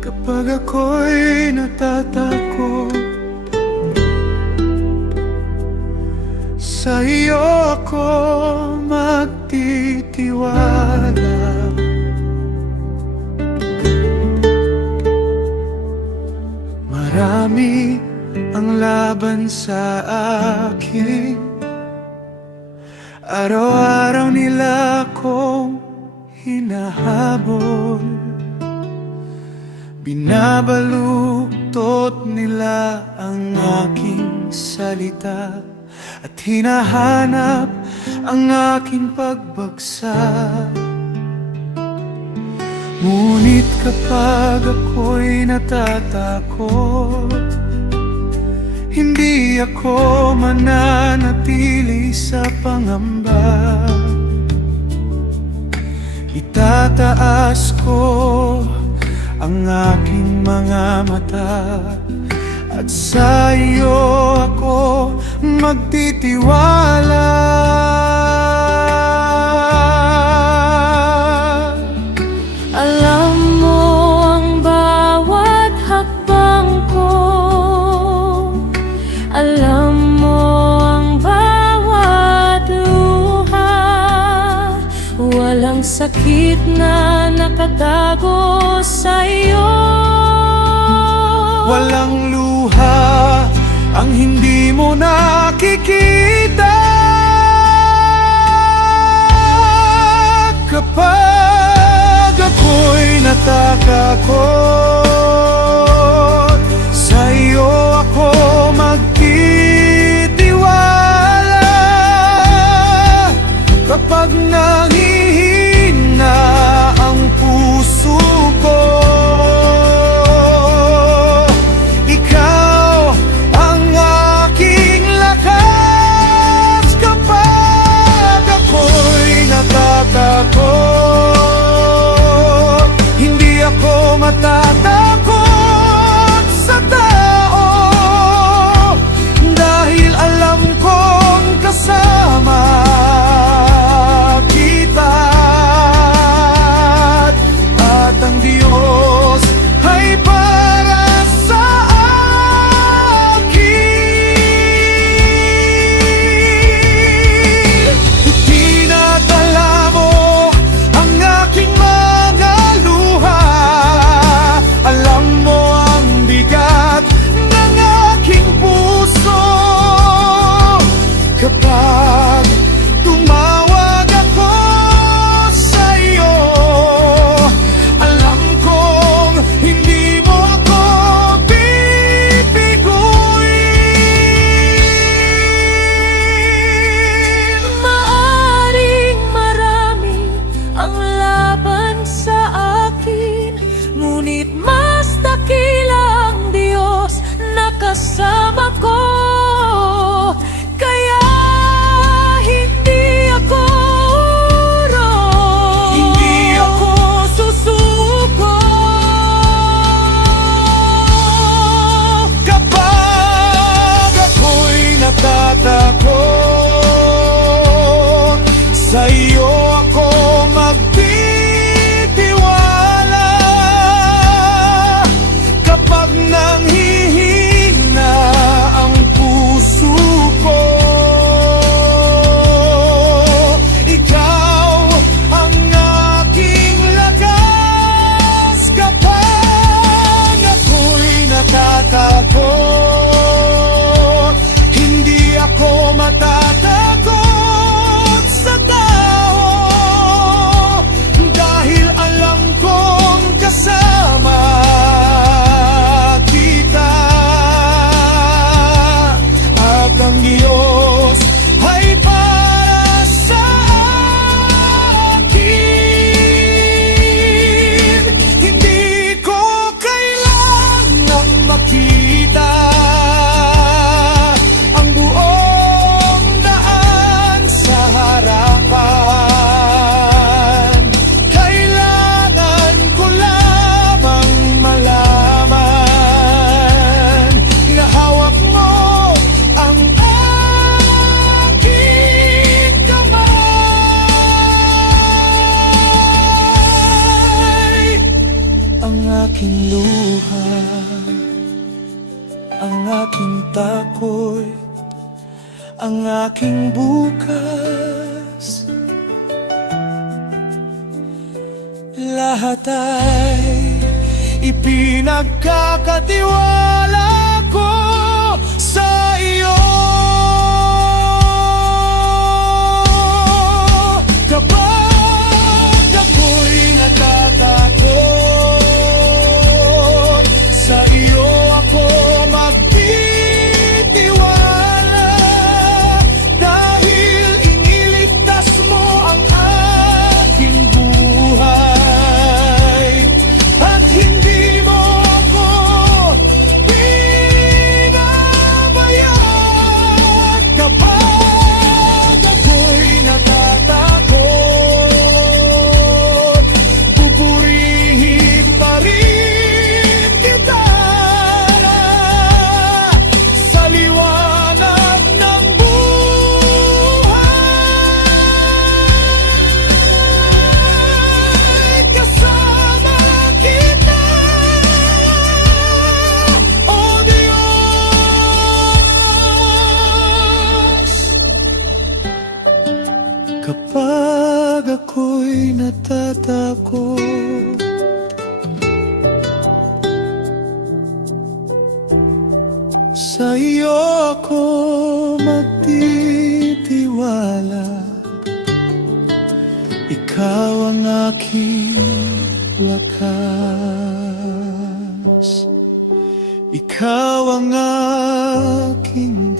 Kapag ako'y natatakot, sa iyo ako magtitiwala. Marami ang laban sa akin, araw-araw nila akong hinahabol. Binabaluktot nila ang aking salita at hinahanap ang aking pagbagsak. Ngunit kapag ako'y natatakot, hindi ako mananatili sa pangamba. Itataas ko ang aking mga mata at sa iyo ako magtitiwala. Alam mo ang bawat hakbang ko, alam mo ang bawat luha. Walang sakit na nakatago sa iyo, walang luha ang hindi mo nakikita. Kapag ako'y natatakot, sa iyo ako magtitiwala. Kapag nangihina ang puso ko, ikaw ang aking lakas. Kapag ako'y natatakot, hindi ako matatakot sa tao, dahil alam kong kasama kita. At ang Diyos ay para sa akin. Itinatala mo ang aking mga luha, alam mo ang bigat ng aking puso. Kapag tumawag ako sa iyo, alam kong hindi mo ako bibiguin. maaring marami ang laban sa akin, ngunit mas dakila ang Diyos na kasama ko. Kaya hindi ako urong, hindi ako susuko. Kapag ako'y natatakot, sa iyo ako magtitiwala. Kapag nanghihina ang puso ko, ikaw ang aking lakas. Kapag ako'y natatakot, hindi ako matatakot sa tao, aking luha, ang aking tako'y ang aking bukas. Lahat ay ipinagkakatiwala ko sa iyo. Kapag ako'y natatakot, sa iyo ako magtitiwala, dahil iniligtas mo ang aking buhay at hindi mo ako pinabayaan. Kapag ako'y natatakot, pupurihin pa rin kita sa liwanag ng buhay. Kasama kita, O Diyos. Kapag ako'y natatakot, sa iyo ako magtitiwala. Ikaw ang aking lakas, ikaw ang aking